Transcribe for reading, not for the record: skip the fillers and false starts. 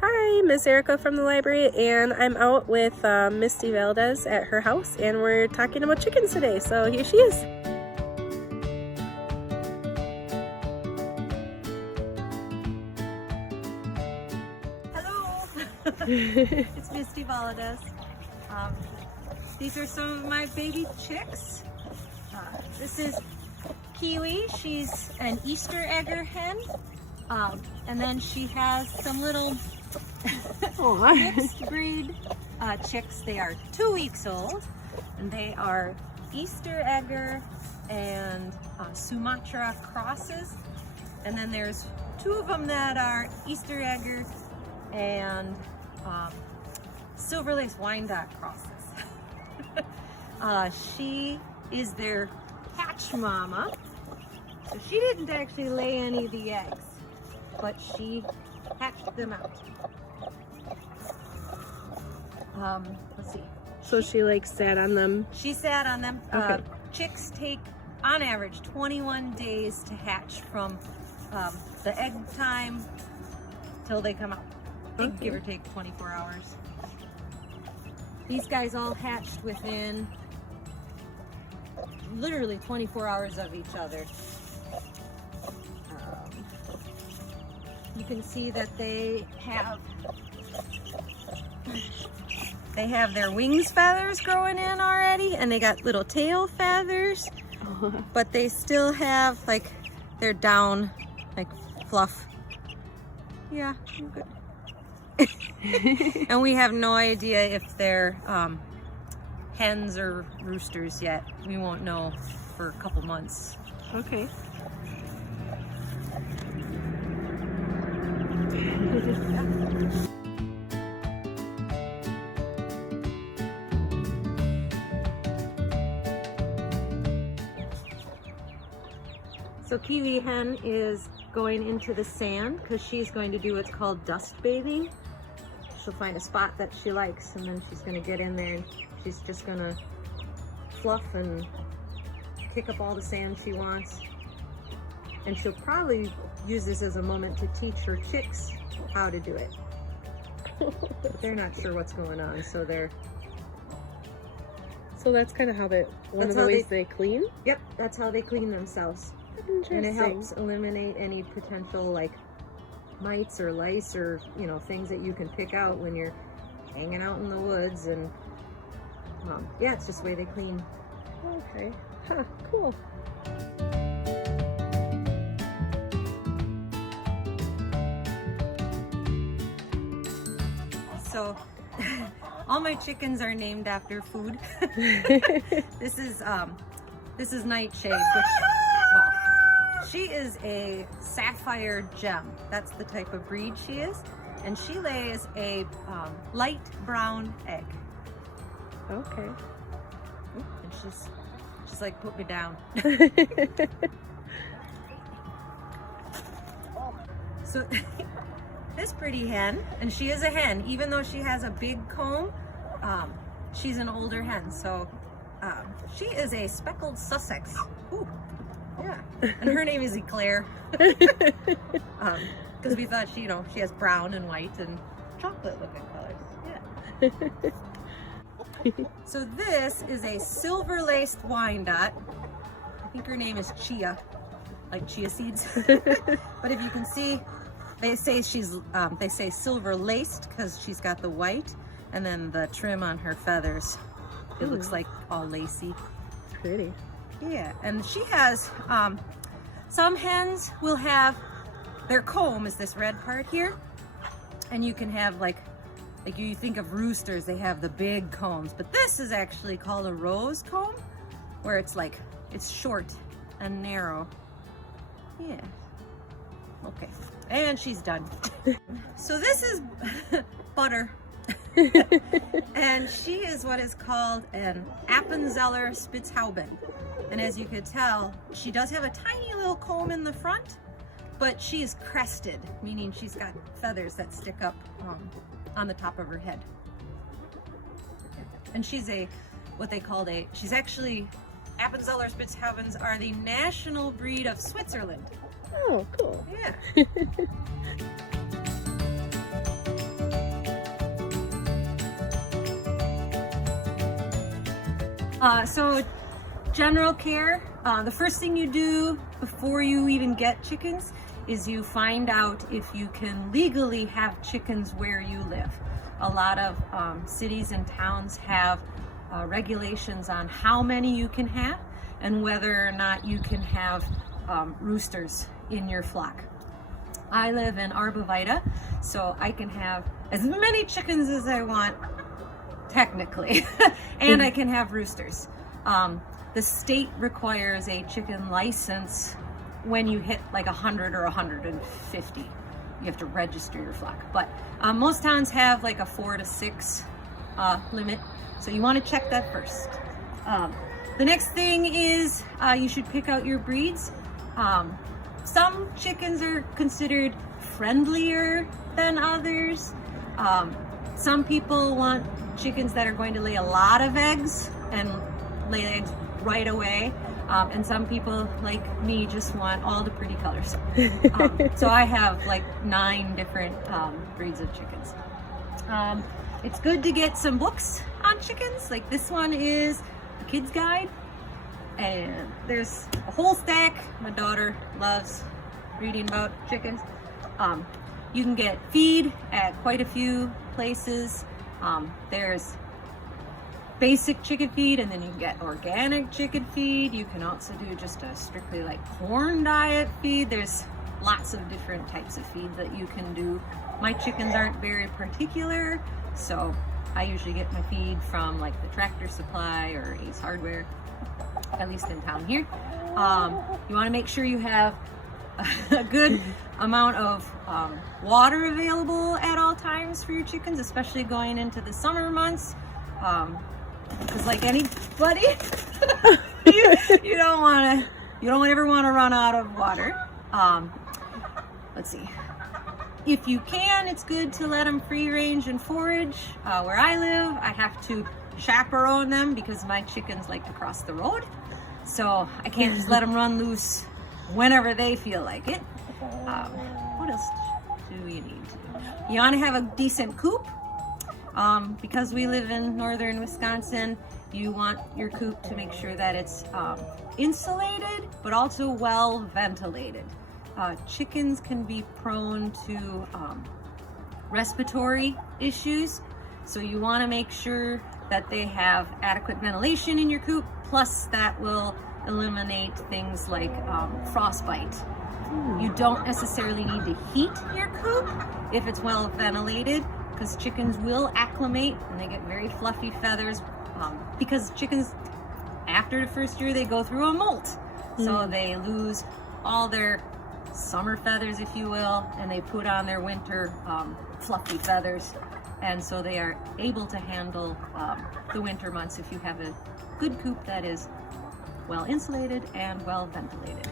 Hi, Miss Erica from the library, and I'm out with Misty Valadez at her house, and we're talking about chickens today, so here she is. Hello, it's Misty Valadez. These are some of my baby chicks. This is Kiwi. She's an Easter egger hen. And then she has some little mixed breed chicks. They are 2 weeks old, and they are Easter egger and Sumatra crosses. And then there's 2 of them that are Easter egger and silver lace Wyandotte crosses. She is their hatch mama. So she didn't actually lay any of the eggs, but she hatched them out. Let's see. So she like sat on them? She sat on them. Okay. Chicks take, on average, 21 days to hatch from the egg time till they come out. Okay. Give or take 24 hours. These guys all hatched within literally 24 hours of each other. You can see that they have their wings feathers growing in already, and they got little tail feathers, but they still have like their down like fluff. Yeah, I'm good. And we have no idea if they're hens or roosters yet. We won't know for a couple months. Okay. So Kiwi hen is going into the sand because she's going to do what's called dust bathing. She'll find a spot that she likes, and then she's going to get in there and she's just going to fluff and kick up all the sand she wants. And she'll probably use this as a moment to teach her chicks how to do it. But they're not sure what's going on, so they're... So that's kind of how one of the ways they clean? Yep, that's how they clean themselves. And it helps eliminate any potential like mites or lice or, you know, things that you can pick out when you're hanging out in the woods. And yeah, it's just the way they clean. Okay. Huh, cool. So all my chickens are named after food. This is Nightshade, which, well, she is a sapphire gem. That's the type of breed she is. And she lays a light brown egg. Okay. And she's like, put me down. So this pretty hen, and she is a hen, even though she has a big comb, she's an older hen. So she is a speckled Sussex. Ooh. Yeah, and her name is Eclair. Because we thought she has brown and white and chocolate looking colors. Yeah. So this is a silver laced Wyandotte. I think her name is Chia, like chia seeds. But if you can see, they say silver laced because she's got the white, and then the trim on her feathers, it looks like all lacy. Pretty. Yeah, and she has, some hens will have, their comb is this red part here, and you can have like you think of roosters, they have the big combs, but this is actually called a rose comb, where it's like, it's short and narrow. Yeah. Okay, and she's done. So this is Butter. And she is what is called an Appenzeller Spitzhauben. And as you could tell, she does have a tiny little comb in the front, but she is crested, meaning she's got feathers that stick up on the top of her head. And she's she's actually, Appenzeller Spitzhaubens are the national breed of Switzerland. Oh, cool. Yeah. So general care, the first thing you do before you even get chickens is you find out if you can legally have chickens where you live. A lot of cities and towns have regulations on how many you can have and whether or not you can have roosters in your flock. I live in Arbavita, so I can have as many chickens as I want, technically, and I can have roosters. The state requires a chicken license when you hit like 100 or 150. You have to register your flock. But most towns have like a 4 to 6 limit, so you want to check that first. The next thing is you should pick out your breeds. Some chickens are considered friendlier than others. Some people want chickens that are going to lay a lot of eggs and lay eggs right away. And some people, like me, just want all the pretty colors. So I have like 9 different breeds of chickens. It's good to get some books on chickens. Like this one is a kid's guide, and there's a whole stack. My daughter loves reading about chickens. You can get feed at quite a few places. There's basic chicken feed, and then you can get organic chicken feed. You can also do just a strictly like corn diet feed. There's lots of different types of feed that you can do. My chickens aren't very particular, so I usually get my feed from like the Tractor Supply or Ace Hardware, at least in town here. You want to make sure you have a good amount of water available at all times for your chickens, especially going into the summer months. Because like anybody, you don't ever want to run out of water. Let's see. If you can, it's good to let them free range and forage. Where I live, I have to chaperone them because my chickens like to cross the road. So I can't just let them run loose whenever they feel like it. What else do you need to do? You want to have a decent coop. Because we live in northern Wisconsin, you want your coop to make sure that it's insulated, but also well ventilated. Chickens can be prone to respiratory issues, so you want to make sure that they have adequate ventilation in your coop, plus that will eliminate things like frostbite. You don't necessarily need to heat your coop if it's well ventilated, because chickens will acclimate and they get very fluffy feathers, because chickens, after the first year, they go through a molt. So they lose all their summer feathers, if you will, and they put on their winter fluffy feathers. And so they are able to handle the winter months if you have a good coop that is well insulated and well ventilated.